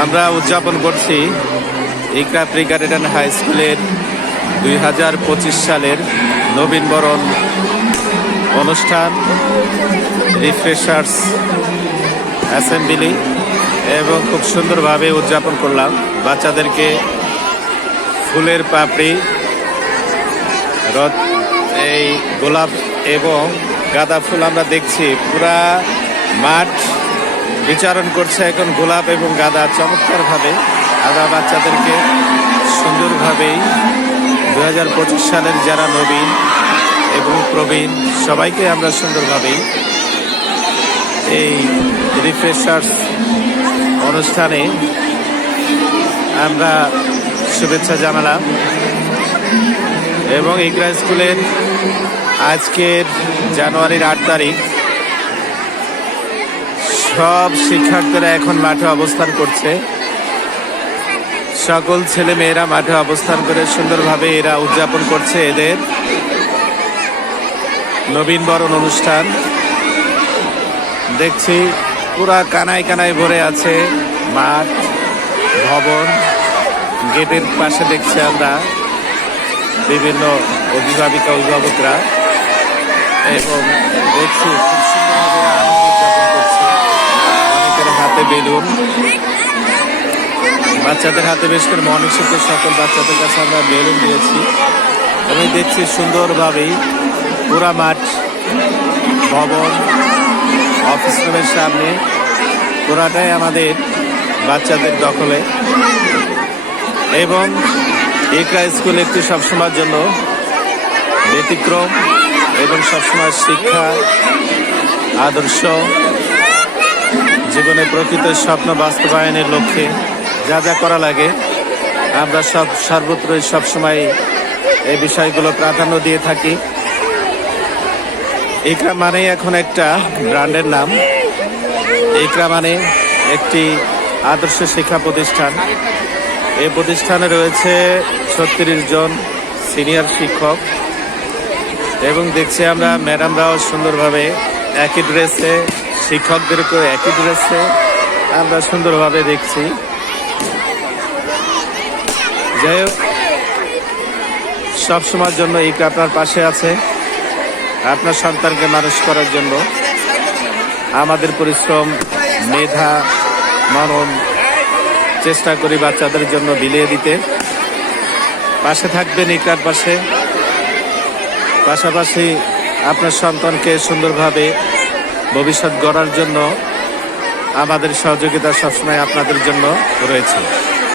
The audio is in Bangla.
আমরা উদযাপন করছি ইকরা প্রি গার্ডেন হাই স্কুলের 2025 সালের নবীনবরণ অনুষ্ঠান, রিফ্রেশার্স অ্যাসেম্বলি এবং খুব সুন্দরভাবে উদযাপন করলাম। বাচ্চাদেরকে ফুলের পাপড়ি, এই গোলাপ এবং গাঁদা ফুল আমরা দেখছি। পুরা মাঠ বিচারণ করছে এখন গোলাপ এবং গাঁদা চমৎকারভাবে। আমরা বাচ্চাদেরকে সুন্দরভাবেই 2025 সালের যারা নবীন এবং প্রবীণ সবাইকে আমরা সুন্দরভাবেই এই রিফ্রেশার্স অনুষ্ঠানে আমরা শুভেচ্ছা জানালাম। এবং ইকরা স্কুলের আজকের জানুয়ারির 8 তারিখ সব শিক্ষার্থীরা এখন মাঠে অবস্থান করছে। সকল ছেলে মেয়েরা মাঠে অবস্থান করে সুন্দরভাবে এরা উদযাপন করছে এদের নবীনবরণ অনুষ্ঠান। দেখছি পুরা কানায় কানায় ভরে আছে মাঠ, ভবন। গেটের পাশে দেখছি আমরা বিভিন্ন অভিভাবকরা এবং দেখছি খুব সুন্দরভাবে উদযাপন করছে। অনেকের হাতে বেলুন, বাচ্চাদের হাতে বেশ করে মর্নিং শিফটের সকল বাচ্চাদের কাছে আমরা বেলুন দিয়েছি এবং দেখছি সুন্দরভাবেই পুরা মাঠ, ভবন, অফিস রুমের সামনে পুরাটাই আমাদের বাচ্চাদের দখলে। এবং ইকরা স্কুল একটি সবসময়ের জন্য ব্যতিক্রম এবং সবসময় শিক্ষা, আদর্শ, জীবনে প্রকৃত স্বপ্ন বাস্তবায়নের লক্ষ্যে যা যা করা লাগে আমরা সর্বত্রই সবসময় এই বিষয়গুলো প্রাধান্য দিয়ে থাকি। ইকরা মানে এখন একটা ব্র্যান্ডের নাম। ইকরা মানে একটি আদর্শ শিক্ষা প্রতিষ্ঠান। এই প্রতিষ্ঠানে রয়েছে 36 জন সিনিয়র শিক্ষক এবং দেখছি আমরা ম্যাডামরাও সুন্দরভাবে একই ড্রেসে, শিক্ষকদেরকেও একই ড্রেসে আমরা সুন্দরভাবে দেখছি। যাই হোক, সবসময়ের জন্য ইকরা আপনার পাশে আছে, আপনার সন্তানকে মানুষ করার জন্য আমাদের পরিশ্রম, মেধা, মনন চেষ্টা করি বাচ্চাদের জন্য বিলিয়ে দিতে। পাশে থাকবেন ইকরার পাশে, পাশাপাশি আপনার সন্তানকে সুন্দরভাবে ভবিষ্যৎ গড়ার জন্য আমাদের সহযোগিতা সবসময় আপনাদের জন্য রয়েছে।